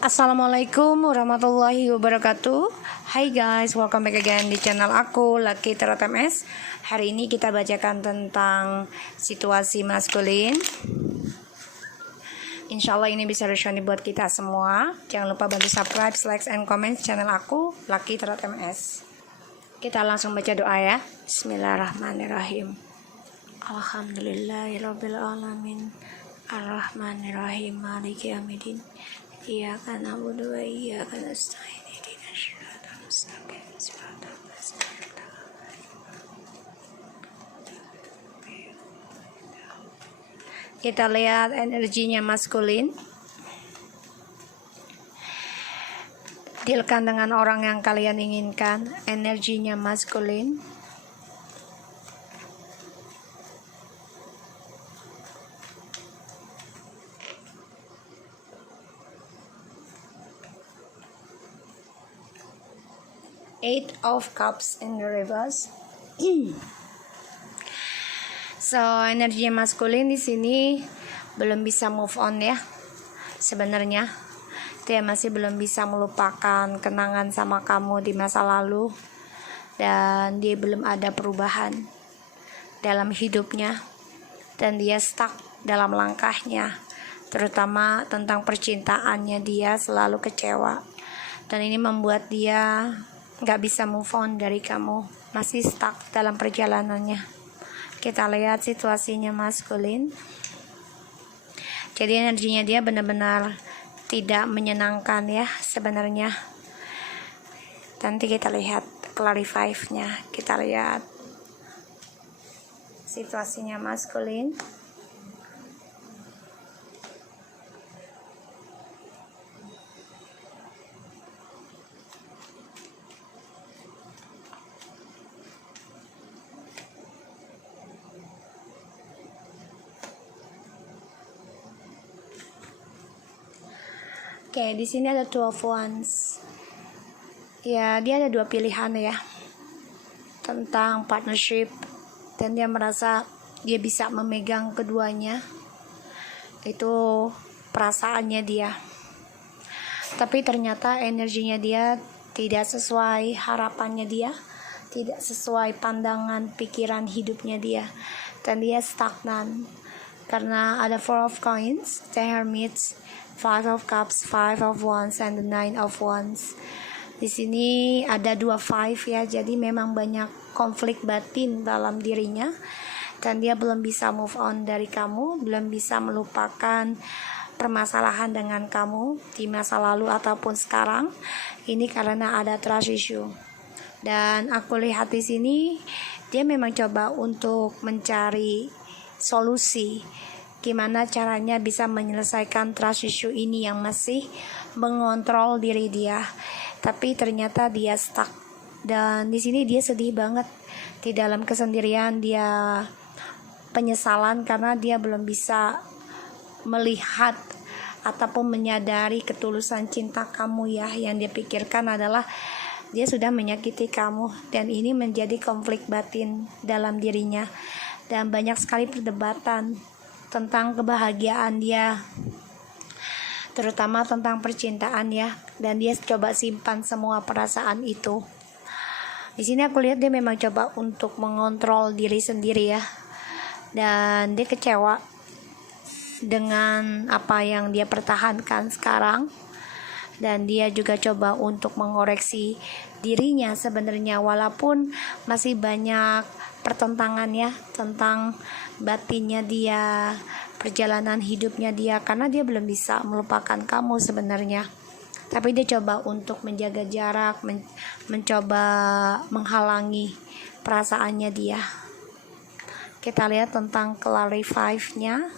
Assalamualaikum warahmatullahi wabarakatuh. Hai guys, welcome back again di channel aku Lucky Tarot MS. Hari ini kita bacakan tentang situasi maskulin. Insya Allah ini bisa resonate buat kita semua. Jangan lupa bantu subscribe, like, and comment channel aku Lucky Tarot MS. Kita langsung baca doa ya. Bismillahirrahmanirrahim. Alhamdulillahirabbil alamin. Ar-Rahmanir-Rahim. Maliki yaumiddin. Iyyaka na'budu wa iyyaka nasta'in. Ihdinas siratal mustaqim. Siratal ladzina Kita lihat energinya maskulin. Dealkan dengan orang yang kalian inginkan. Energinya maskulin. Eight of Cups in the reverse. So, energi maskulin di sini belum bisa move on ya. Sebenarnya dia masih belum bisa melupakan kenangan sama kamu di masa lalu, dan dia belum ada perubahan dalam hidupnya, dan dia stuck dalam langkahnya, terutama tentang percintaannya. Dia selalu kecewa, dan ini membuat dia gak bisa move on dari kamu, masih stuck dalam perjalanannya. Kita lihat situasinya maskulin. Jadi energinya dia benar-benar tidak menyenangkan ya sebenarnya. Nanti kita lihat clarify-nya. Kita lihat situasinya maskulin. Oke, di sini ada 12 Wands. Ya, dia ada dua pilihan ya tentang partnership, dan dia merasa dia bisa memegang keduanya. Itu perasaannya dia. Tapi ternyata energinya dia tidak sesuai harapannya dia, tidak sesuai pandangan pikiran hidupnya dia, dan dia stagnan. Karena ada Four of Coins, The Hermit, Five of Cups, Five of Wands, and the Nine of Wands. Di sini ada dua five ya, jadi memang banyak konflik batin dalam dirinya, dan dia belum bisa move on dari kamu, belum bisa melupakan permasalahan dengan kamu di masa lalu ataupun sekarang. Ini karena ada trust issue. Dan aku lihat di sini dia memang coba untuk mencari solusi gimana caranya bisa menyelesaikan trust issue ini yang masih mengontrol diri dia, tapi ternyata dia stuck. Dan di sini dia sedih banget, di dalam kesendirian dia penyesalan karena dia belum bisa melihat ataupun menyadari ketulusan cinta kamu ya. Yang dia pikirkan adalah dia sudah menyakiti kamu, dan ini menjadi konflik batin dalam dirinya, dan banyak sekali perdebatan tentang kebahagiaan dia, terutama tentang percintaan ya, dan dia coba simpan semua perasaan itu. Di sini aku lihat dia memang coba untuk mengontrol diri sendiri ya, dan dia kecewa dengan apa yang dia pertahankan sekarang, dan dia juga coba untuk mengoreksi dirinya sebenarnya, walaupun masih banyak pertentangan ya tentang batinnya dia, perjalanan hidupnya dia, karena dia belum bisa melupakan kamu sebenarnya. Tapi dia coba untuk menjaga jarak, mencoba menghalangi perasaannya dia. Kita lihat tentang clarify-nya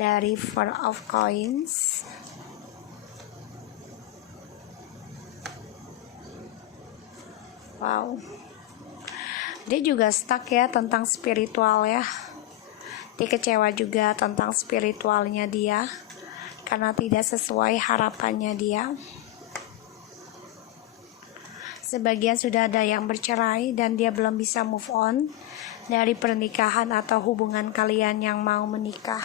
dari Four of Coins. Wow, dia juga stuck ya tentang spiritual ya. Dia kecewa juga tentang spiritualnya dia, karena tidak sesuai harapannya dia. Sebagian sudah ada yang bercerai, dan dia belum bisa move on dari pernikahan atau hubungan kalian yang mau menikah.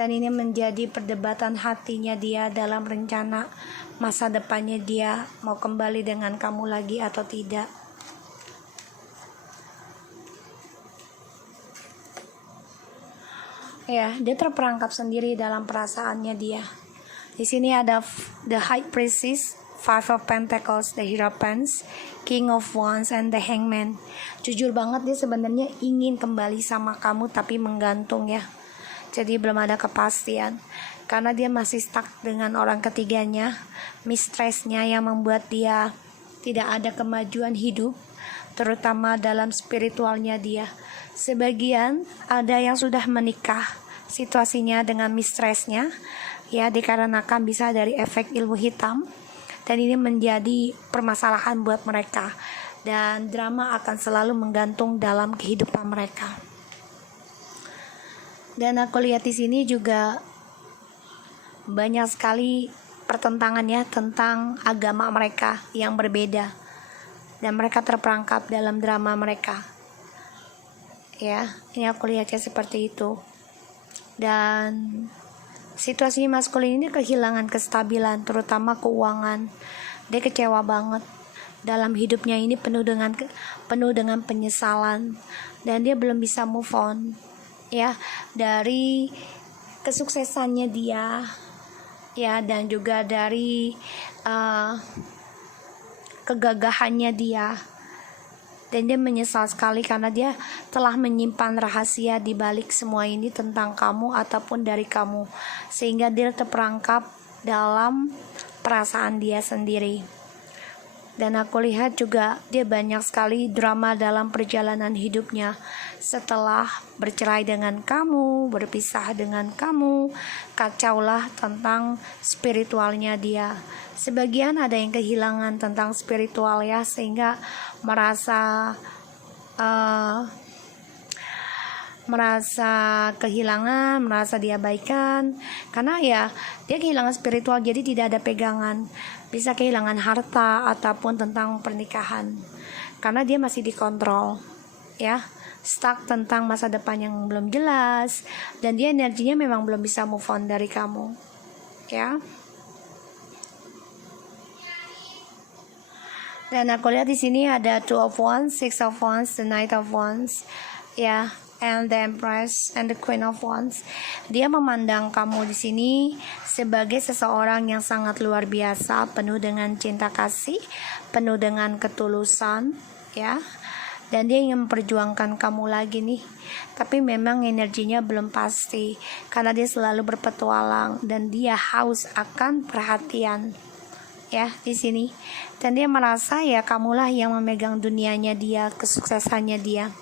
Dan ini menjadi perdebatan hatinya dia dalam rencana masa depannya, dia mau kembali dengan kamu lagi atau tidak. Ya, dia terperangkap sendiri dalam perasaannya dia. Di sini ada the High Priestess, Five of Pentacles, the Hierophant, King of Wands, and the Hangman. Jujur banget dia sebenarnya ingin kembali sama kamu tapi menggantung ya. Jadi belum ada kepastian karena dia masih stuck dengan orang ketiganya, mistressnya yang membuat dia tidak ada kemajuan hidup, terutama dalam spiritualnya dia. Sebagian ada yang sudah menikah situasinya dengan mistressnya ya, dikarenakan bisa dari efek ilmu hitam, dan ini menjadi permasalahan buat mereka, dan drama akan selalu menggantung dalam kehidupan mereka. Dan aku lihat di sini juga banyak sekali pertentangannya tentang agama mereka yang berbeda, dan mereka terperangkap dalam drama mereka. Ya, ini aku lihatnya seperti itu. Dan situasi maskulin ini kehilangan kestabilan, terutama keuangan. Dia kecewa banget dalam hidupnya ini, penuh dengan penyesalan, dan dia belum bisa move on ya dari kesuksesannya dia ya, dan juga dari kegagahannya dia. Dan dia menyesal sekali karena dia telah menyimpan rahasia di balik semua ini tentang kamu ataupun dari kamu, sehingga dia terperangkap dalam perasaan dia sendiri. Dan aku lihat juga dia banyak sekali drama dalam perjalanan hidupnya. Setelah bercerai dengan kamu, berpisah dengan kamu, kacaulah tentang spiritualnya dia. Sebagian ada yang kehilangan tentang spiritual ya, sehingga merasa kehilangan, merasa diabaikan, karena ya dia kehilangan spiritual, jadi tidak ada pegangan, bisa kehilangan harta ataupun tentang pernikahan, karena dia masih dikontrol ya, stuck tentang masa depan yang belum jelas, dan dia energinya memang belum bisa move on dari kamu ya. Dan aku lihat di sini ada Two of Wands, Six of Wands, the Knight of Wands ya, and the Empress and the Queen of Wands. Dia memandang kamu di sini sebagai seseorang yang sangat luar biasa, penuh dengan cinta kasih, penuh dengan ketulusan ya. Dan dia ingin memperjuangkan kamu lagi nih. Tapi memang energinya belum pasti karena dia selalu berpetualang dan dia haus akan perhatian ya di sini. Dan dia merasa ya kamulah yang memegang dunianya dia, kesuksesannya dia.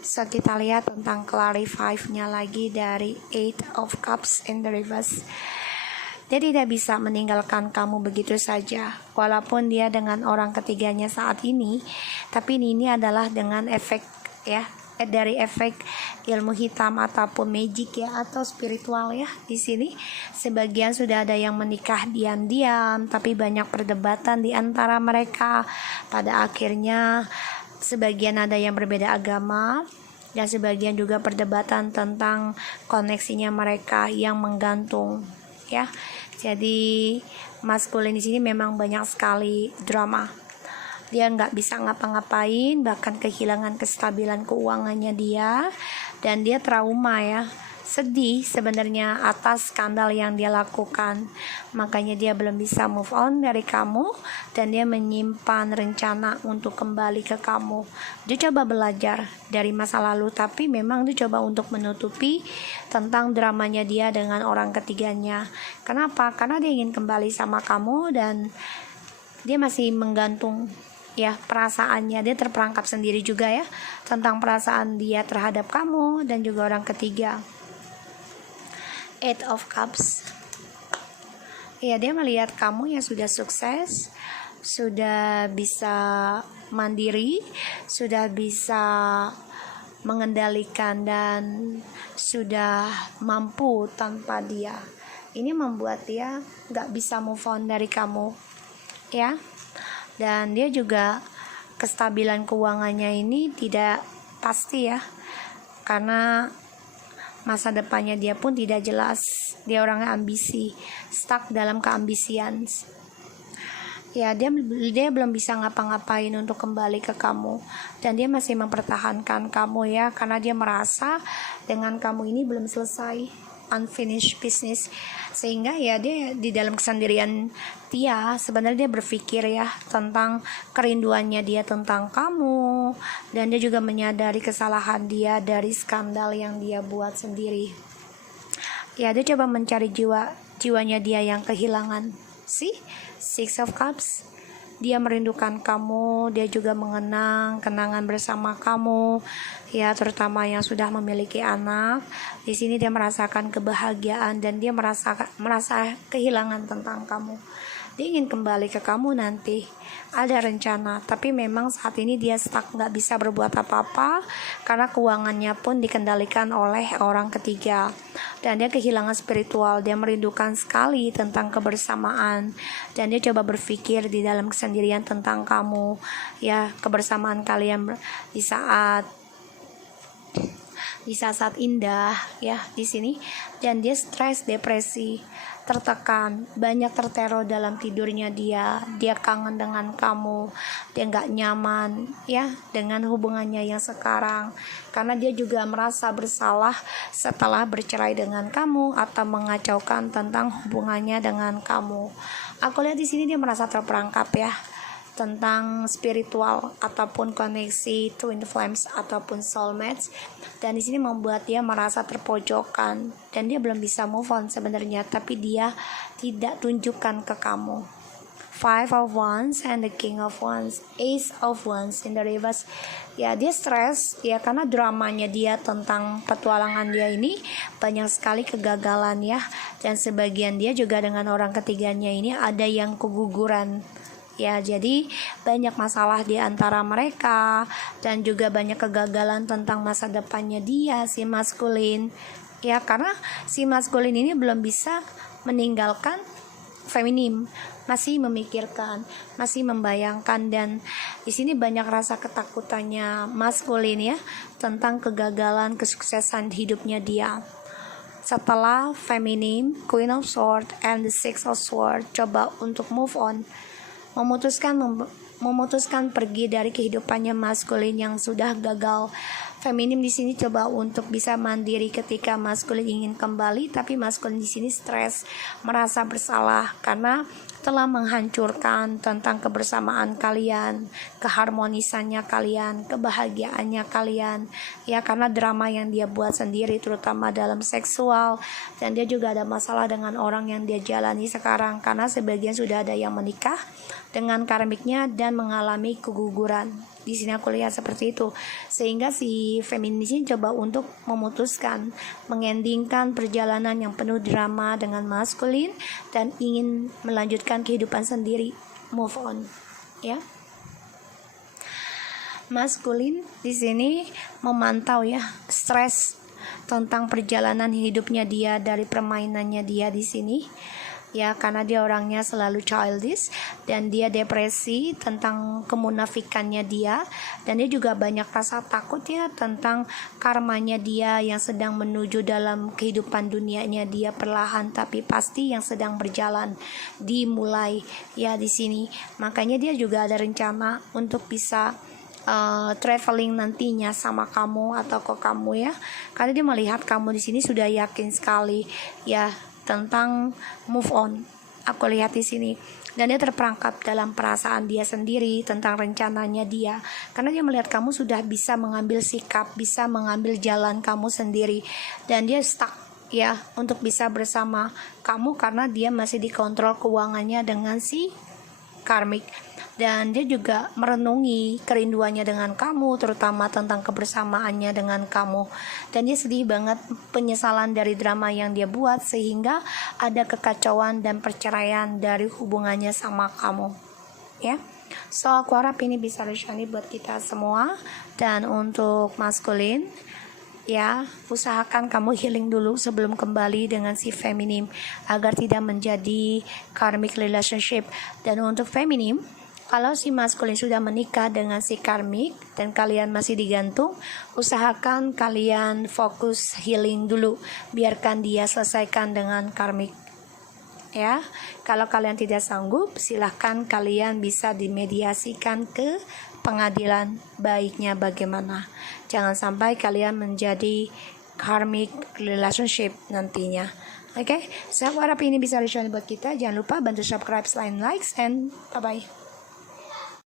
So kita lihat tentang clarify-nya lagi dari Eight of Cups in the reverse. Dia tidak bisa meninggalkan kamu begitu saja, walaupun dia dengan orang ketiganya saat ini, tapi ini adalah dengan efek ya, dari efek ilmu hitam ataupun magic ya, atau spiritual ya. Di sini sebagian sudah ada yang menikah diam-diam, tapi banyak perdebatan di antara mereka. Pada akhirnya sebagian ada yang berbeda agama, dan sebagian juga perdebatan tentang koneksinya mereka yang menggantung ya. Jadi maskulin di sini memang banyak sekali drama. Dia nggak bisa ngapa-ngapain, bahkan kehilangan kestabilan keuangannya dia, dan dia trauma ya, sedih sebenarnya atas skandal yang dia lakukan. Makanya dia belum bisa move on dari kamu, dan dia menyimpan rencana untuk kembali ke kamu. Dia coba belajar dari masa lalu, tapi memang dia coba untuk menutupi tentang dramanya dia dengan orang ketiganya. Kenapa? Karena dia ingin kembali sama kamu, dan dia masih menggantung ya perasaannya. Dia terperangkap sendiri juga ya tentang perasaan dia terhadap kamu dan juga orang ketiga. Eight of Cups ya, dia melihat kamu yang sudah sukses, sudah bisa mandiri, sudah bisa mengendalikan, dan sudah mampu tanpa dia. Ini membuat dia gak bisa move on dari kamu ya. Dan dia juga kestabilan keuangannya ini tidak pasti ya, karena masa depannya dia pun tidak jelas. Dia orangnya ambisi, stuck dalam keambisian. Ya, dia belum bisa ngapa-ngapain untuk kembali ke kamu, dan dia masih mempertahankan kamu ya, karena dia merasa dengan kamu ini belum selesai, unfinished business. Sehingga ya dia di dalam kesendirian dia sebenarnya dia berpikir ya tentang kerinduannya dia tentang kamu, dan dia juga menyadari kesalahan dia dari skandal yang dia buat sendiri. Ya, dia coba mencari jiwanya dia yang kehilangan. Six of Cups. Dia merindukan kamu, dia juga mengenang kenangan bersama kamu, ya, terutama yang sudah memiliki anak. Di sini dia merasakan kebahagiaan dan dia merasa kehilangan tentang kamu. Dia ingin kembali ke kamu nanti, ada rencana, tapi memang saat ini dia stuck, nggak bisa berbuat apa-apa karena keuangannya pun dikendalikan oleh orang ketiga, dan dia kehilangan spiritual. Dia merindukan sekali tentang kebersamaan, dan dia coba berpikir di dalam kesendirian tentang kamu, ya, kebersamaan kalian di saat indah ya di sini. Dan dia stres, depresi, tertekan, banyak terteror dalam tidurnya dia kangen dengan kamu, dia nggak nyaman ya dengan hubungannya yang sekarang, karena dia juga merasa bersalah setelah bercerai dengan kamu atau mengacaukan tentang hubungannya dengan kamu. Aku lihat di sini dia merasa terperangkap ya tentang spiritual ataupun koneksi twin flames ataupun soulmates, dan di sini membuat dia merasa terpojokkan dan dia belum bisa move on sebenarnya, tapi dia tidak tunjukkan ke kamu. Five of Wands and the King of Wands, Ace of Wands in the reverse. Ya, dia stres ya karena dramanya dia tentang petualangan dia ini banyak sekali kegagalan ya, dan sebagian dia juga dengan orang ketiganya ini ada yang keguguran. Ya, jadi banyak masalah di antara mereka dan juga banyak kegagalan tentang masa depannya dia, si maskulin. Ya, karena si maskulin ini belum bisa meninggalkan feminim, masih memikirkan, masih membayangkan, dan di sini banyak rasa ketakutannya maskulin ya tentang kegagalan kesuksesan hidupnya dia. Setelah feminim, Queen of Swords and the Six of Swords coba untuk move on, memutuskan pergi dari kehidupannya maskulin yang sudah gagal. Feminim di sini coba untuk bisa mandiri ketika maskulin ingin kembali, tapi maskulin di sini stres, merasa bersalah karena telah menghancurkan tentang kebersamaan kalian, keharmonisannya kalian, kebahagiaannya kalian, ya, karena drama yang dia buat sendiri terutama dalam seksual, dan dia juga ada masalah dengan orang yang dia jalani sekarang karena sebagian sudah ada yang menikah dengan karmiknya dan mengalami keguguran. Di sini aku lihat seperti itu, sehingga si feminis ini coba untuk memutuskan, mengendingkan perjalanan yang penuh drama dengan maskulin dan ingin melanjutkan kehidupan sendiri, move on, ya. Maskulin di sini memantau ya, stres tentang perjalanan hidupnya dia dari permainannya dia di sini. Ya, karena dia orangnya selalu childish dan dia depresi tentang kemunafikannya dia, dan dia juga banyak rasa takut ya tentang karmanya dia yang sedang menuju dalam kehidupan dunianya dia perlahan tapi pasti yang sedang berjalan dimulai ya di sini. Makanya dia juga ada rencana untuk bisa traveling nantinya sama kamu atau ke kamu ya, karena dia melihat kamu di sini sudah yakin sekali ya tentang move on. Aku lihat di sini, dan dia terperangkap dalam perasaan dia sendiri tentang rencananya dia, karena dia melihat kamu sudah bisa mengambil sikap, bisa mengambil jalan kamu sendiri, dan dia stuck ya untuk bisa bersama kamu karena dia masih dikontrol keuangannya dengan si karmik. Dan dia juga merenungi kerinduannya dengan kamu, terutama tentang kebersamaannya dengan kamu, dan dia sedih banget penyesalan dari drama yang dia buat sehingga ada kekacauan dan perceraian dari hubungannya sama kamu ya. So aku harap ini bisa resonate buat kita semua. Dan untuk maskulin ya, usahakan kamu healing dulu sebelum kembali dengan si feminim agar tidak menjadi karmic relationship. Dan untuk feminim Kalau si maskulin sudah menikah dengan si karmik dan kalian masih digantung, usahakan kalian fokus healing dulu. Biarkan dia selesaikan dengan karmik. Ya, kalau kalian tidak sanggup, silahkan kalian bisa dimediasikan ke pengadilan. Baiknya bagaimana? Jangan sampai kalian menjadi karmic relationship nantinya. Oke, saya harap ini bisa resign buat kita. Jangan lupa bantu subscribe, like, and bye-bye.